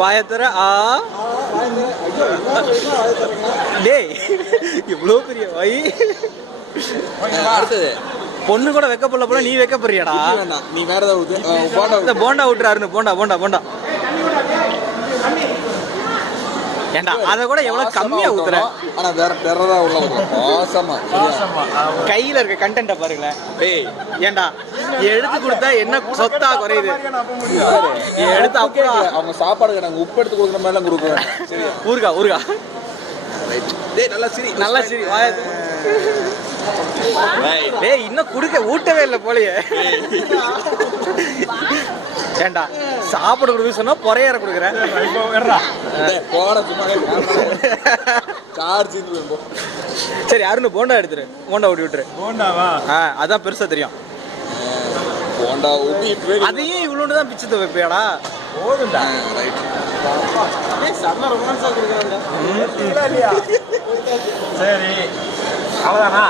வாயத்தர ஆ டேய் இவ்வளோ பெரிய வை. அடுத்தது பொண்ணு கூட வைக்கப்படல போல நீ வைக்கப்படுறியாடா? நீ வேற ஏதாவது போண்டா விட்டுறாருன்னு போண்டா போண்டா போண்டா. ஏண்டா அதை கூட எவ்வளவு கம்மியா ஊத்துற. ஆனா வேற பெறதா உள்ள மோசமா கையில இருக்க கண்டென்ட்ட பாருங்களேன். டேய் ஏண்டா எடுத்து கொடுத்தா என்ன சொத்தா குறையுது. எடுத்து அப்புறம் அவங்க சாப்பாடுக்கு நாங்க உப்பு எடுத்து கொடுக்குற மாதிரி எல்லாம் கொடுக்குறோம். ஊருகா ஊருகா. டேய் நல்லா சிரி நல்லா சிரி. டேய் இன்னும் குடுக்க ஊட்டவே இல்லை போலயே. ஏண்டா சாப்பாடு கொடுக்க சொன்னா பொறையார கொடுக்குறேன். சரி அருண் போண்டா எடுத்துரு. போண்டா ஓட்டி விட்டுரு. அதான் பெருசா தெரியும். அதையும் இவ்வளோன்னு தான் பிச்சு வைப்பியாடா? சரி அவ்வளோதானா?